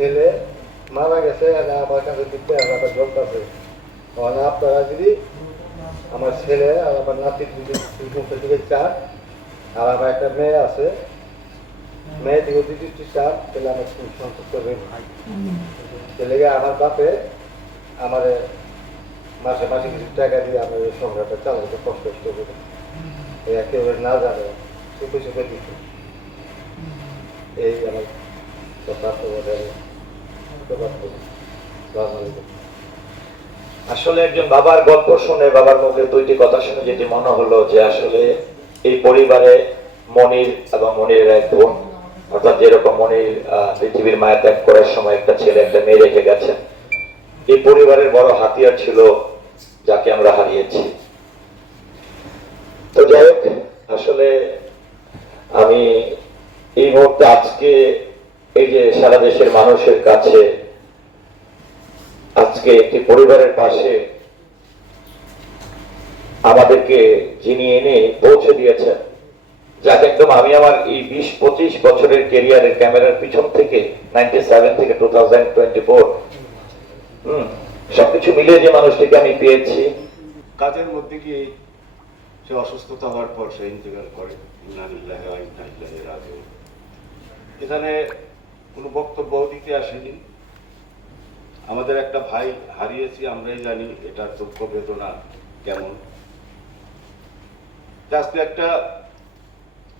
ছেলে, মারা গেছে, আর আমার কাছে দিতে আমার জল আছে। মানে আপনারা যদি আমার ছেলে আর আমার নাতির দিকে চার আর আমার একটা মেয়ে আছে, মেয়ে দিকে দুটি চার তাহলে আমার সন্তুষ্ট হয়ে ছেলেকে আমার বাপে আমার মাসে মাসে কিছু টাকা দিয়ে আমার এই সংসারটা চালাতে কষ্ট করে একেবারে না জানে, সুখে সুখে দিচ্ছে এই আমার কথা আসলে একজন বাবার গল্প শুনে বাবার মুখে দুইটি কথা শুনে যেটি মনে হলো যে আসলে এই পরিবারে মনির এবং মনিরের এক বোন, অর্থাৎ যেরকম মনির পৃথিবীর মায়া ত্যাগ করার সময় একটা ছেলে, একটা মেয়ে রেখে গেছেন, এই পরিবারের বড় হাতিয়ার ছিল যাকে আমরা হারিয়েছি। তো যাই হোক, আসলে আমি এই মুহূর্তে আজকে এই যে সারা দেশের মানুষের কাছে আজকে একটি পরিবারের পাশে আমাদেরকে যিনি এনে পৌঁছে দিয়েছেন, যাকে একদম আমি আমার এই বিশ পঁচিশ বছরের কেরিয়ারের ক্যামেরার পিছন থেকে থেকে সবকিছু মিলিয়ে যে মানুষটিকে আমি পেয়েছি কাজের মধ্যে গিয়ে সে অসুস্থতা হওয়ার পর সে ইন্তেকাল করে। এখানে কোনো বক্তব্য দিতে আসেনি আমাদের একটা ভাই হারিয়েছি, আমরাই জানি এটার দুঃখ বেদনা কেমন। আজকে একটা,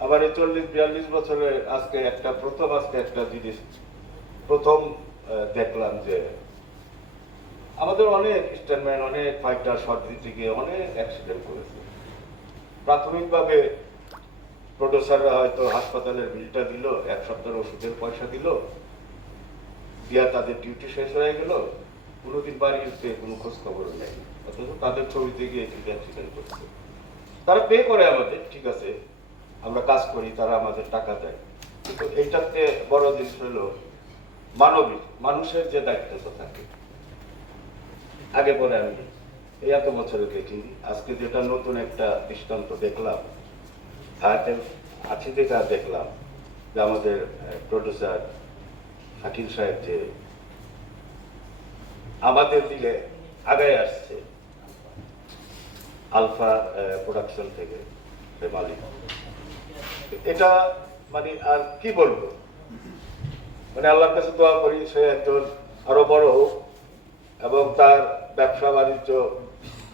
আবার এই চল্লিশ, বিয়াল্লিশ বছরে আজকে একটা, প্রথম আজকে একটা জিনিস, প্রথম দেখলাম যে আমাদের অনেক স্ট্যান্ডম্যান অনেক ফাইটার শর্ট দিতে অনেক অ্যাক্সিডেন্ট করেছে। প্রাথমিকভাবে প্রডিউসাররা হয়তো হাসপাতালের বিলটা দিল, এক সপ্তাহের ওষুধের পয়সা দিল দিয়া তাদের ডিউটি শেষ হয়ে গেল, কোনোদিন বাড়ি এসে কোনো খোঁজ খবর নেই। অথচ তাদের ছবিতে গিয়ে অ্যাক্সিডেন্ট করছে। তারা পে করে আমাদের, ঠিক আছে, আমরা কাজ করি, তারা আমাদের টাকা দেয়। কিন্তু এইটাতে বড় জিনিস হলো, মানবিক, মানুষের যে দায়িত্বটা থাকে। আগে পরে আমি এই এত বছরে দেখিনি আজকে যেটা নতুন একটা দৃষ্টান্ত দেখলাম হায়াতে আছি দেখা দেখলাম যে আমাদের প্রডিউসার শাকিল সাহেব যে আমাদের দিলে আগায় আসছে, আলফা প্রোডাকশন থেকে মালিক। এটা মানে আর কি বলব? মানে আল্লাহর কাছে দোয়া করি সে একজন আরও বড় হোক এবং তার ব্যবসা বাণিজ্য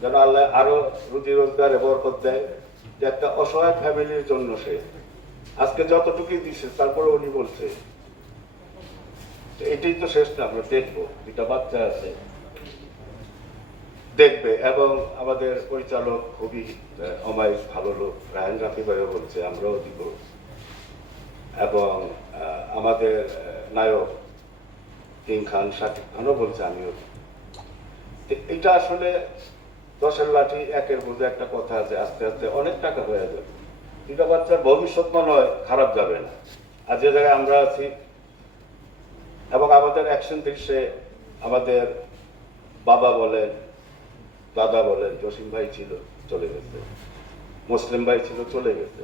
যেন আল্লাহ আরও রুজি রোজগার রোজগারে বরকত দেয়, যে একটা অসহায় ফ্যামিলির জন্য সে। আজকে যতটুকুই দিছে তারপরে উনি বলছে যে এটাই তো শেষ না, আমরা দেখব। দুটা বাচ্চা আছে। দেখবে, এবং আমাদের পরিচালক খুবই অমায়িক, ভালো লোক। রায়ন রাফি ভাইও বলছে, আমরাও দিব। এবং আমাদের নায়ক কিং খান, শাকিব খানও বলছে, আমিও। এটা আসলে দশের লাঠি, একের বোঝে একটা কথা আছে, আস্তে আস্তে অনেক টাকা হয়ে যাবে। দুটা বাচ্চার ভবিষ্যৎ মনে হয় খারাপ যাবে না। আর যে জায়গায় আমরা আছি এবং আমাদের অ্যাকশন দৃশ্যে আমাদের বাবা বলেন, দাদা বলেন, জসিম ভাই ছিল, চলে গেছে। মুসলিম ভাই ছিল, চলে গেছে।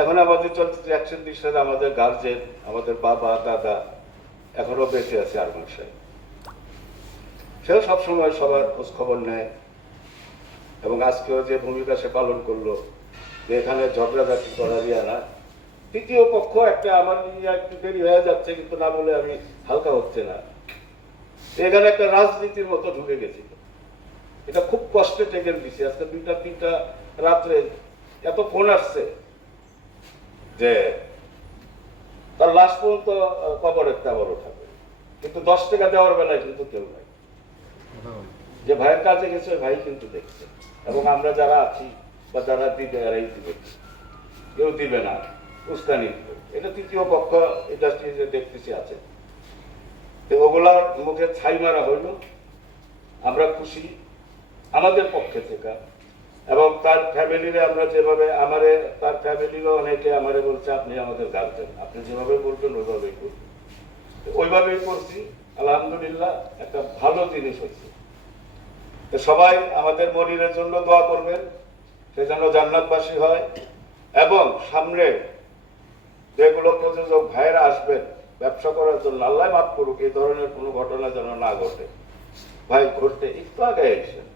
এখন আমাদের চলচ্চিত্র অ্যাকশন দৃশ্যের আমাদের গার্জেন আমাদের বাবা, দাদা এখনও বেঁচে আছে আরমান সাহেব সেও সবসময় সবার খোঁজ খবর নেয় এবং আজকেও যে ভূমিকা সে পালন করল, যে এখানে ঝগড়াঝাটি করা দিয়া না তৃতীয় পক্ষ একটা আমার একটু দেরি হয়ে যাচ্ছে, কিন্তু না বলে আমি হালকা হচ্ছে না। এখানে একটা রাজনীতির মতো ঢুকে গেছিল এটা খুব কষ্টে টেকেন দিছে আজকে দুইটা, তিনটা রাত্রে এত ফোন আসছে যে তার লাশ পর্যন্ত কবরের তাবর উঠাবে কিন্তু দশ টাকা দেওয়ার বেলায় কিন্তু কেউ নাই। যে ভাইয়ের কাছে গেছে ভাই কিন্তু দেখছে। এবং আমরা যারা আছি বা যারা দিবে, এরাই দিবে। কেউ দিবে না। উস্কানি। এটা তৃতীয় পক্ষ ইন্ডাস্ট্রিজে দেখতেছি আছে। তো ওগুলার মুখে ছাই মারা হইল। আমরা খুশি আমাদের পক্ষে থেকে। এবং তার ফ্যামিলিরে আমরা যেভাবে, আমারে, তার ফ্যামিলিরও অনেকে আমারে বলছে, আপনি আমাদের গার্জেন আপনি যেভাবে বলবেন ওইভাবেই করবেন ওইভাবেই করছি। আলহামদুলিল্লাহ, একটা ভালো জিনিস হয়েছে তো সবাই আমাদের মনিরের জন্য দোয়া করবেন সে যেন জান্নাতবাসী হয়। এবং সামনে যেগুলো প্রযোজক ভাইয়েরা আসবেন, ব্যবসা করার জন্য আল্লাহ মাফ করুক এই ধরনের কোনো ঘটনা যেন না ঘটে। ভাই, ঘটতে একটু আগে এসেছেন।